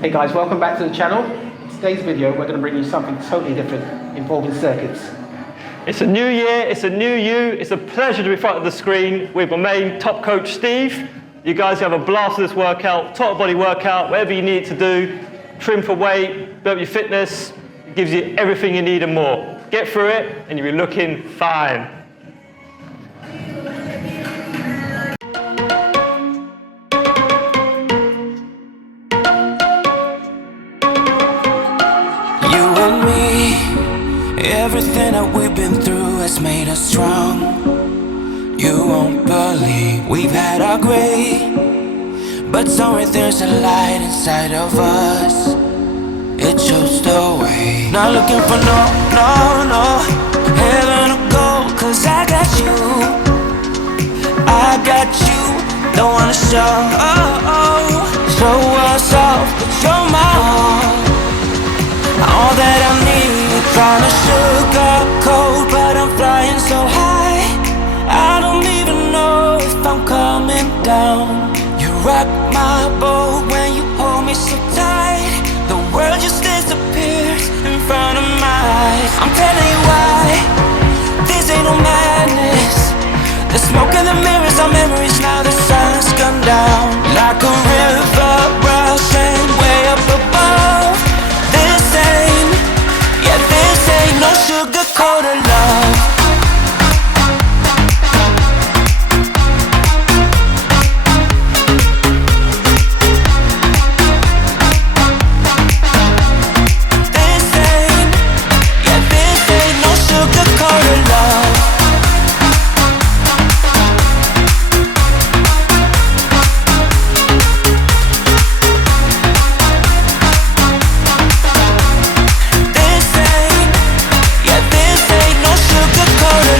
Hey guys, welcome back to the channel. In today's video, we're going to bring you something totally different involving circuits. It's a new year, it's a new you. It's a pleasure to be in front of the screen with my main top coach, Steve. You guys have a blast of this workout, total body workout, whatever you need to do. Trim for weight, build your fitness. It gives you everything you need and more. Get through it and you'll be looking fine. Everything that we've been through has made us strong. You won't believe we've had our gray, but somewhere there's a light inside of us. It shows the way. Not looking for no heaven or gold, 'cause I got you. Don't wanna show us off, but you're my all that I need. Trying to sugarcoat, but I'm flying so high. I don't even know if I'm coming down. You rock my boat when you hold me so tight. The world just disappears in front of my eyes. I'm telling you why, this ain't no madness. The smoke in the mirrors are memories. Now the sun's gone down like a river rushing way up above. This ain't no sugar-coated love. This ain't no sugar-coated love.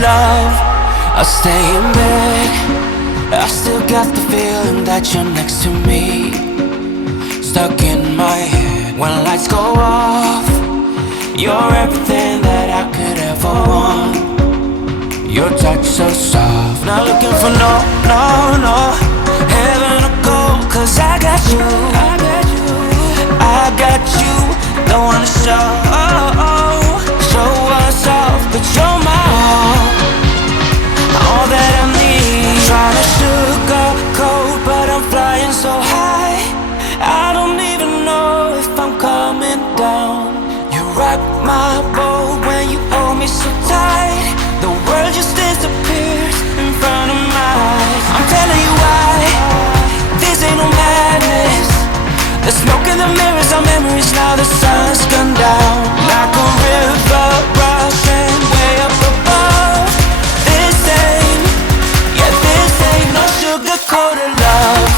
Love, I stay in bed. I still got the feeling that you're next to me, stuck in my head. When lights go off, you're everything that I could ever want. Your touch so soft. Not looking for no heaven or gold, 'cause I got you. Don't wanna show us off, but you're my all that I need. Trying to sugarcoat, but I'm flying so high. I don't even know if I'm coming down. You rock my boat when you hold me so tight. The world just disappears in front of my eyes. I'm telling you why, this ain't no madness. The smoke in the mirrors are memories. Now the sun's gone down like a river rushing way up above. This ain't no sugar-coated love.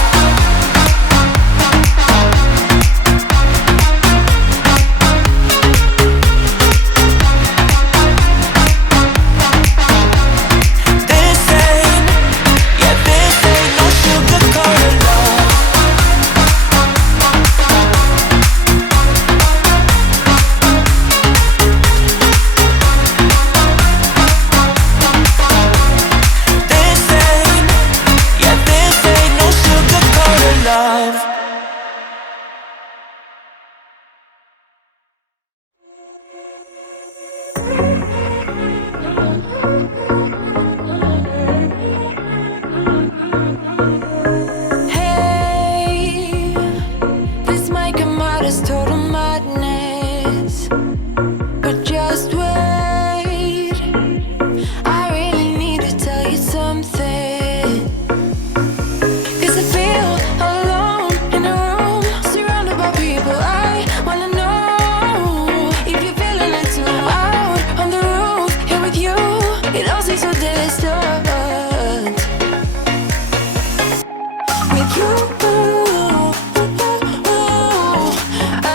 This ain't no sugar-coated love. Love. Hey, this might come out as total madness, but just wait. I really need to tell you something, 'cause I feel alone in a room, surrounded by people. I wanna know if you're feeling it too. Out on the roof, here with you, it all seems so distant. With you, I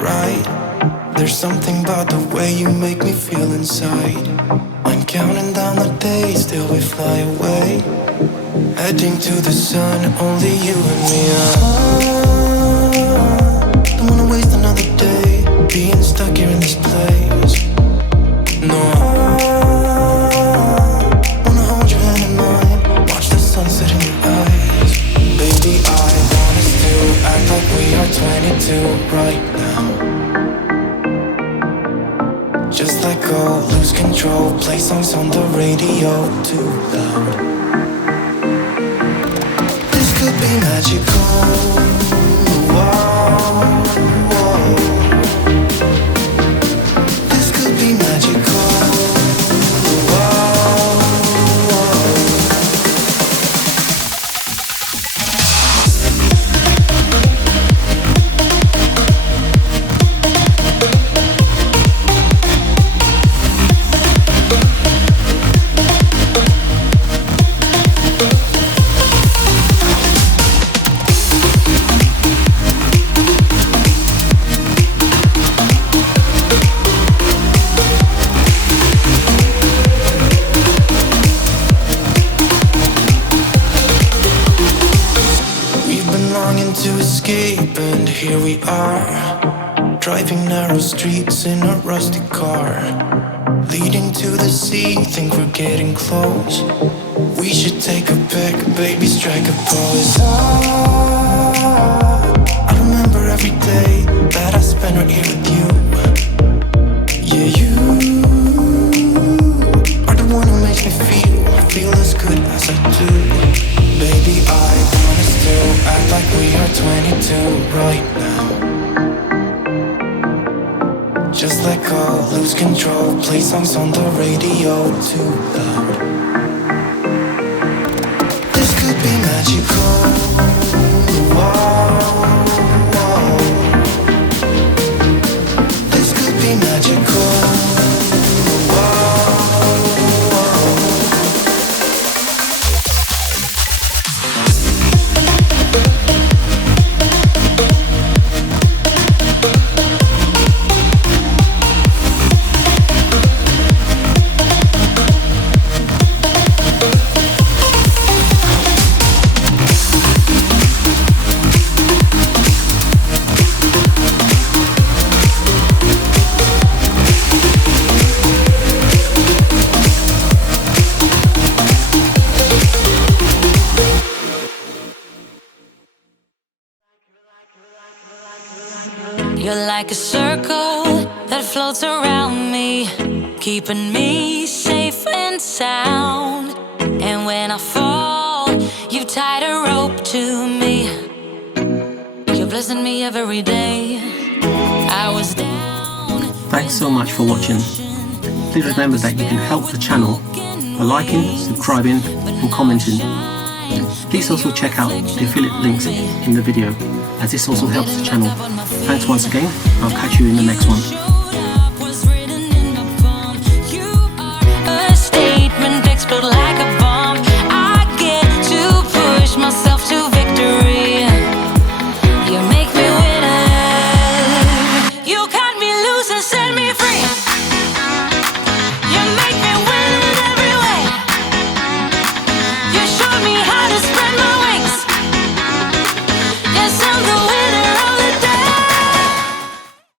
right. There's something about the way you make me feel inside. I'm counting down the days till we fly away, heading to the sun, only you and me. Don't wanna waste another day being stuck here in this place. No, I wanna hold your hand in mine, watch the sunset in your eyes. Baby, I want us to act like we are 22 right now. Just let go, lose control, play songs on the radio too loud. This could be magical. Whoa, whoa. This could be magical. To escape, and here we are, driving narrow streets in a rusty car, leading to the sea. Think we're getting close. We should take a pic, baby, strike a pose. I remember every day that I spent right here with you. Yeah, you are the one who makes me feel as good as I do. Baby, I want us to act like we are 22 right now. Just let go, lose control, play songs on the radio too loud. This could be magical. Whoa, whoa. This could be magical. You're like a circle that floats around me, keeping me safe and sound. And when I fall, you've tied a rope to me. You're blessing me every day. I was down. Thanks so much for watching. Please remember that you can help the channel by liking, subscribing and commenting. Please also check out the affiliate links in the video, as this also helps the channel. Thanks once again, I'll catch you in the next one.